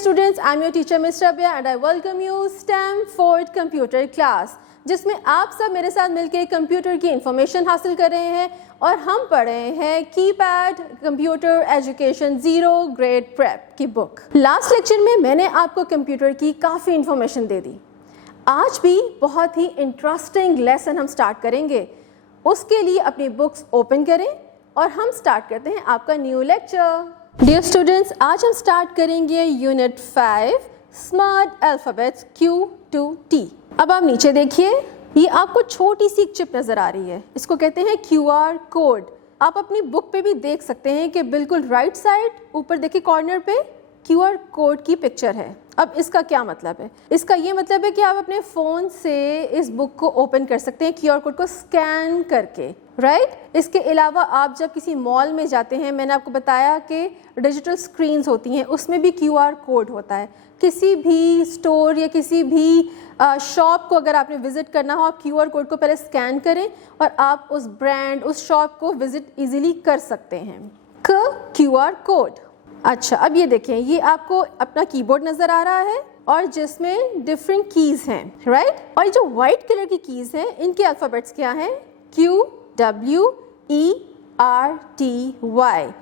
students, I'm your teacher Mr. Abhay and I welcome you Stanford Computer Class, जिसमें आप सब मेरे साथ मिलकर कंप्यूटर की इंफॉर्मेशन हासिल कर रहे हैं और हम पढ़ रहे हैं keypad computer education 0 grade prep की बुक। लास्ट लेक्चर में मैंने आपको कंप्यूटर की काफ़ी इंफॉर्मेशन दे दी। आज भी बहुत ही इंटरेस्टिंग लेसन हम स्टार्ट करेंगे। उसके लिए अपनी बुक्स ओपन करें और हम स्टार्ट करते हैं आपका न्यू लेक्चर। डियर स्टूडेंट्स, आज हम स्टार्ट करेंगे unit 5 smart alphabets Q to T। अब आप नीचे देखिए, ये आपको छोटी सी चिप नज़र आ रही है, इसको कहते हैं QR कोड। आप अपनी बुक पे भी देख सकते हैं कि बिल्कुल राइट साइड ऊपर देखिए कॉर्नर पे QR कोड की पिक्चर है। अब इसका क्या मतलब है? इसका ये मतलब है कि आप अपने फ़ोन से इस बुक को ओपन कर सकते हैं QR कोड को स्कैन करके, राइट। इसके अलावा आप जब किसी मॉल में जाते हैं, मैंने आपको बताया कि डिजिटल स्क्रीन्स होती हैं, उसमें भी QR कोड होता है। किसी भी स्टोर या किसी भी शॉप को अगर आपने विज़िट करना हो, आप QR कोड को पहले स्कैन करें और आप उस ब्रांड, उस शॉप को विज़िट ईज़िली कर सकते हैं। QR code. अच्छा, अब ये देखें, ये आपको अपना कीबोर्ड नज़र आ रहा है और जिसमें डिफरेंट कीज़ हैं, राइट। और ये जो वाइट कलर की कीज़ हैं, इनके अल्फ़ाबेट्स क्या हैं? Q W E R T Y।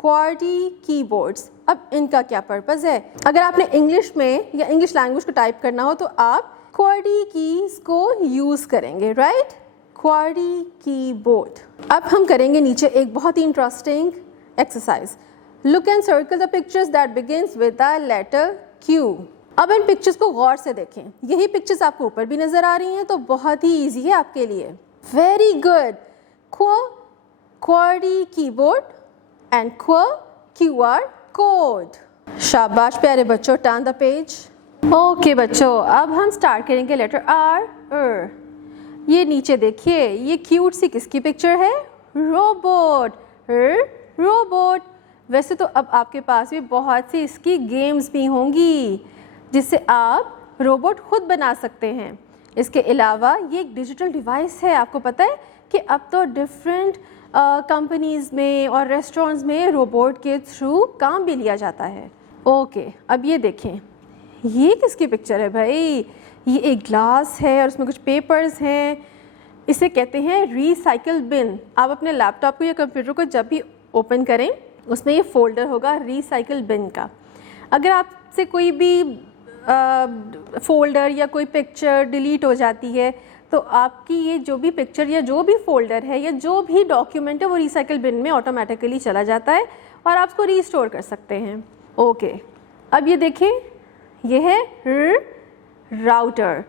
Corti keyboards. अब इनका क्या पर्पज़ है? अगर आपने इंग्लिश में या इंग्लिश लैंग्वेज को टाइप करना हो तो आप क्वार्टी कीज़ को यूज़ करेंगे, राइट। Qwerty keyboard. अब हम करेंगे नीचे एक बहुत ही interesting exercise. Look and circle the pictures that begins with the letter Q। अब इन पिक्चर्स को गौर से देखें। यही पिक्चर्स आपको ऊपर भी नज़र आ रही हैं, तो बहुत ही ईजी है आपके लिए। Very good. Corti keyboard and QR code. शाबाश प्यारे बच्चों, टर्न द पेज। ओके बच्चों, अब हम स्टार्ट करेंगे लेटर R। ये नीचे देखिए, ये क्यूट सी किसकी पिक्चर है? रोबोट। रोबोट। वैसे तो अब आपके पास भी बहुत सी इसकी गेम्स भी होंगी जिससे आप रोबोट खुद बना सकते हैं। इसके अलावा ये एक डिजिटल डिवाइस है। आपको पता है कि अब तो डिफरेंट कंपनीज़ में और रेस्टोरेंट्स में रोबोट के थ्रू काम भी लिया जाता है। ओके, अब ये देखें, ये किसकी पिक्चर है भाई? ये एक ग्लास है और उसमें कुछ पेपर्स हैं। इसे कहते हैं रिसाइकिल बिन। आप अपने लैपटॉप को या कंप्यूटर को जब भी ओपन करें, उसमें ये फोल्डर होगा रिसाइकिल बिन का। अगर आपसे कोई भी फोल्डर या कोई पिक्चर डिलीट हो जाती है तो आपकी ये जो भी पिक्चर या जो भी फोल्डर है या जो भी डॉक्यूमेंट है वो रिसाइकिल बिन में ऑटोमेटिकली चला जाता है और आप उसको रीस्टोर कर सकते हैं। ओके, अब ये देखें, ये है राउटर।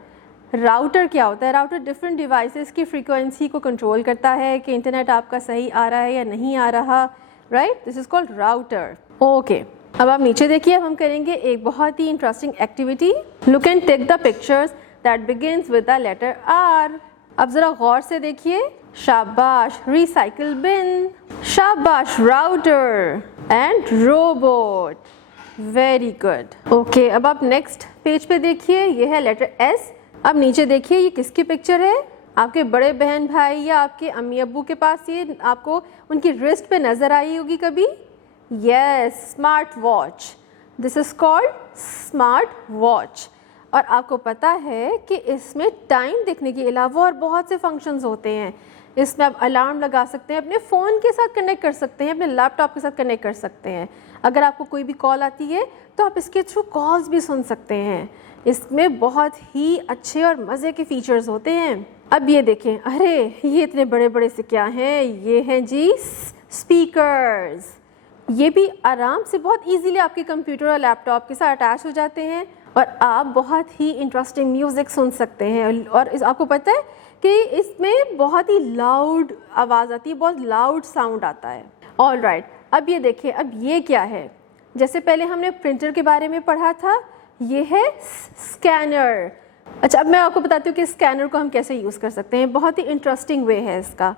राउटर क्या होता है? राउटर डिफरेंट डिवाइसेस की फ्रीक्वेंसी को कंट्रोल करता है कि इंटरनेट आपका सही आ रहा है या नहीं आ रहा, right. This is called router. Okay, अब आप नीचे देखिए, अब हम करेंगे एक बहुत ही interesting activity. Look and take the pictures that begins with the letter R। अब जरा गौर से देखिए। शाबाश रिसाइकिल बिन, शाबाश router and robot. Very good. Okay, अब आप नेक्स्ट पेज पे देखिए, ये है लेटर S। अब नीचे देखिए, ये किसकी पिक्चर है? आपके बड़े बहन भाई या आपके अम्मी अब्बू के पास ये आपको उनकी रिस्ट पे नज़र आई होगी कभी। Yes, smart watch. This is called smart watch. और आपको पता है कि इसमें टाइम देखने के अलावा और बहुत से फंक्शंस होते हैं। इसमें आप अलार्म लगा सकते हैं, अपने फ़ोन के साथ कनेक्ट कर सकते हैं, अपने लैपटॉप के साथ कनेक्ट कर सकते हैं। अगर आपको कोई भी कॉल आती है तो आप इसके थ्रू कॉल्स भी सुन सकते हैं। इसमें बहुत ही अच्छे और मज़े के फीचर्स होते हैं। अब ये देखें, अरे ये इतने बड़े बड़े से क्या हैं? ये हैं जी स्पीकर्स। ये भी आराम से बहुत इजीली आपके कंप्यूटर और लैपटॉप के साथ अटैच हो जाते हैं और आप बहुत ही इंटरेस्टिंग म्यूज़िक सुन सकते हैं। और आपको पता है कि इसमें बहुत ही लाउड आवाज़ आती है, बहुत लाउड साउंड आता है। ऑल राइट, अब ये देखिए, अब ये क्या है? जैसे पहले हमने प्रिंटर के बारे में पढ़ा था, ये है स्कैनर। अच्छा, अब मैं आपको बताती हूँ कि स्कैनर को हम कैसे यूज़ कर सकते हैं। बहुत ही इंटरेस्टिंग वे है इसका।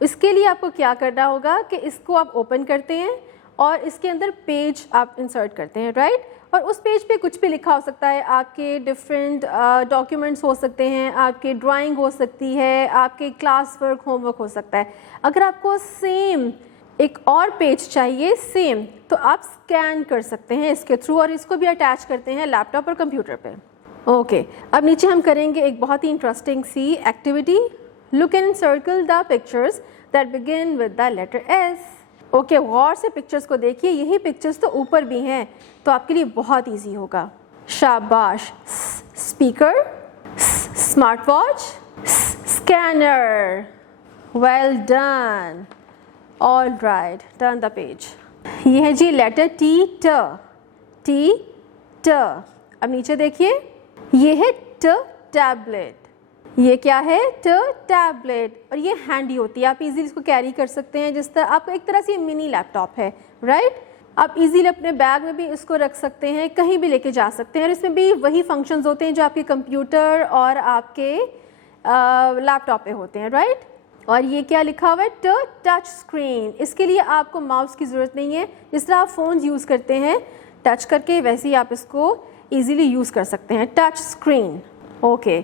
इसके लिए आपको क्या करना होगा कि इसको आप ओपन करते हैं और इसके अंदर पेज आप इंसर्ट करते हैं, राइट। और उस पेज पे कुछ भी लिखा हो सकता है, आपके डिफरेंट डॉक्यूमेंट्स हो सकते हैं, आपके ड्राइंग हो सकती है, आपके क्लास वर्क होमवर्क हो सकता है। अगर आपको सेम एक और पेज चाहिए सेम, तो आप स्कैन कर सकते हैं इसके थ्रू और इसको भी अटैच करते हैं लैपटॉप और कंप्यूटर पे। ओके, अब नीचे हम करेंगे एक बहुत ही इंटरेस्टिंग सी activity. Look and circle the pictures that begin with the letter S. Okay, गौर से पिक्चर्स को देखिए, यही पिक्चर्स तो ऊपर भी हैं, तो आपके लिए बहुत ईजी होगा। शाबाश। Speaker, smart watch, scanner, well done. All right, turn the page. ये है जी लेटर टी, टी ट। अब नीचे देखिए, ये है ट टैबलेट। ये क्या है? ट टैबलेट। और ये हैंडी होती है, आप इजीली इसको कैरी कर सकते हैं, जिस तरह आपका एक तरह से मिनी लैपटॉप है, राइट। आप इजीली अपने बैग में भी इसको रख सकते हैं, कहीं भी लेके जा सकते हैं। और इसमें भी वही फंक्शंस होते हैं जो आपके कंप्यूटर और आपके लैपटॉप पे होते हैं, राइट। और ये क्या लिखा हुआ है? Touch screen. इसके लिए आपको माउस की ज़रूरत नहीं है, जिस तरह आप फ़ोन यूज़ करते हैं टच करके, वैसे ही आप इसको ईजीली यूज़ कर सकते हैं। Touch screen. ओके,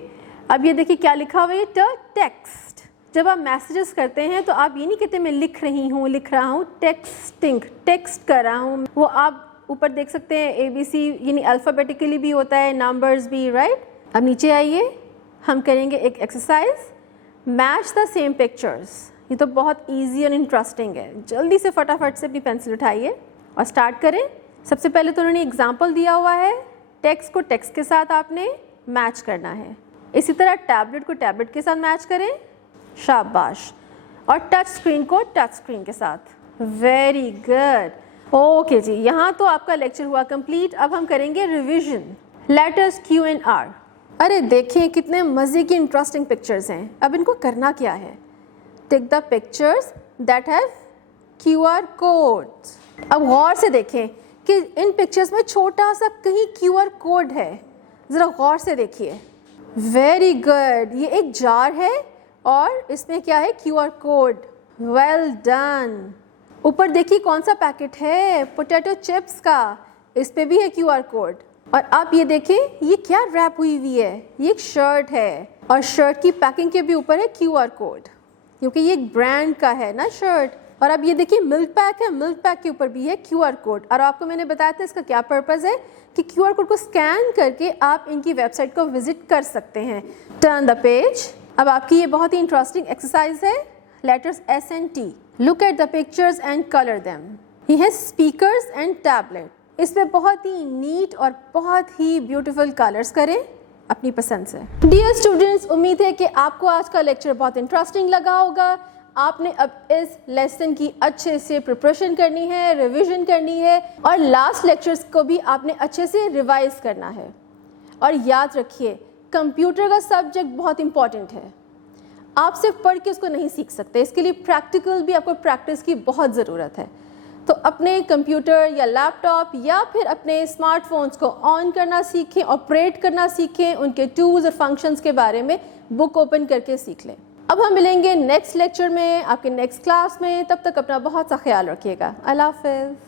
अब ये देखिए क्या लिखा हुआ है? टेक्स्ट। जब आप मैसेजेस करते हैं तो आप ये नहीं कहते मैं लिख रहा हूँ, टेक्स्ट कर रहा हूँ। वो आप ऊपर देख सकते हैं ABC, यानी अल्फ़ाबेटिकली भी होता है, नंबर्स भी, राइट। अब नीचे आइए, हम करेंगे एक exercise, match the same pictures. ये तो बहुत ईजी और इंटरेस्टिंग है। जल्दी से फटाफट से अपनी पेंसिल उठाइए और स्टार्ट करें। सबसे पहले तो उन्होंने एग्जाम्पल दिया हुआ है, टेक्स्ट को टेक्स्ट के साथ आपने मैच करना है। इसी तरह टैबलेट को टैबलेट के साथ मैच करें, शाबाश। और टच स्क्रीन को टच स्क्रीन के साथ, वेरी गुड। ओके जी, यहाँ तो आपका लेक्चर हुआ कंप्लीट। अब हम करेंगे revision. Letters Q and R। अरे देखिए कितने मज़े की इंटरेस्टिंग पिक्चर्स हैं। अब इनको करना क्या है? Tick the pictures that have QR codes. अब गौर से देखें कि इन पिक्चर्स में छोटा सा कहीं QR कोड है, ज़रा गौर से देखिए। Very good. ये एक जार है और इसमें क्या है? QR code. Well done. ऊपर देखिए कौन सा पैकेट है? पोटैटो चिप्स का, इस पे भी है QR कोड। और आप ये देखें, ये क्या रैप हुई हुई है? ये एक शर्ट है और शर्ट की पैकिंग के भी ऊपर है QR कोड, क्योंकि ये एक ब्रांड का है ना शर्ट। और अब ये देखिए मिल्क पैक है, मिल्क पैक के ऊपर भी है QR कोड। और आपको मैंने बताया था इसका क्या पर्पज़ है, कि QR कोड को स्कैन करके आप इनकी वेबसाइट को विजिट कर सकते हैं। Turn the page. अब आपकी ये बहुत ही इंटरेस्टिंग एक्सरसाइज है, letters S and T। Look at the pictures and colour them. ये है स्पीकर्स एंड टैबलेट। इसमें बहुत ही नीट और बहुत ही ब्यूटीफुल कलर्स करें अपनी पसंद से। डियर स्टूडेंट्स, उम्मीद है कि आपको आज का लेक्चर बहुत इंटरेस्टिंग लगा होगा। आपने अब इस लेसन की अच्छे से प्रिपरेशन करनी है, रिवीजन करनी है और लास्ट लेक्चर्स को भी आपने अच्छे से रिवाइज करना है। और याद रखिए, कंप्यूटर का सब्जेक्ट बहुत इंपॉर्टेंट है। आप सिर्फ पढ़ के उसको नहीं सीख सकते, इसके लिए प्रैक्टिकल भी आपको प्रैक्टिस की बहुत ज़रूरत है। तो अपने कंप्यूटर या लैपटॉप या फिर अपने स्मार्टफोन्स को ऑन करना सीखें, ऑपरेट करना सीखें, उनके टूल्स और फंक्शंस के बारे में बुक ओपन करके सीख लें। अब हम मिलेंगे नेक्स्ट लेक्चर में, आपके नेक्स्ट क्लास में। तब तक अपना बहुत सा ख्याल रखिएगा। अल्लाह हाफ़िज़।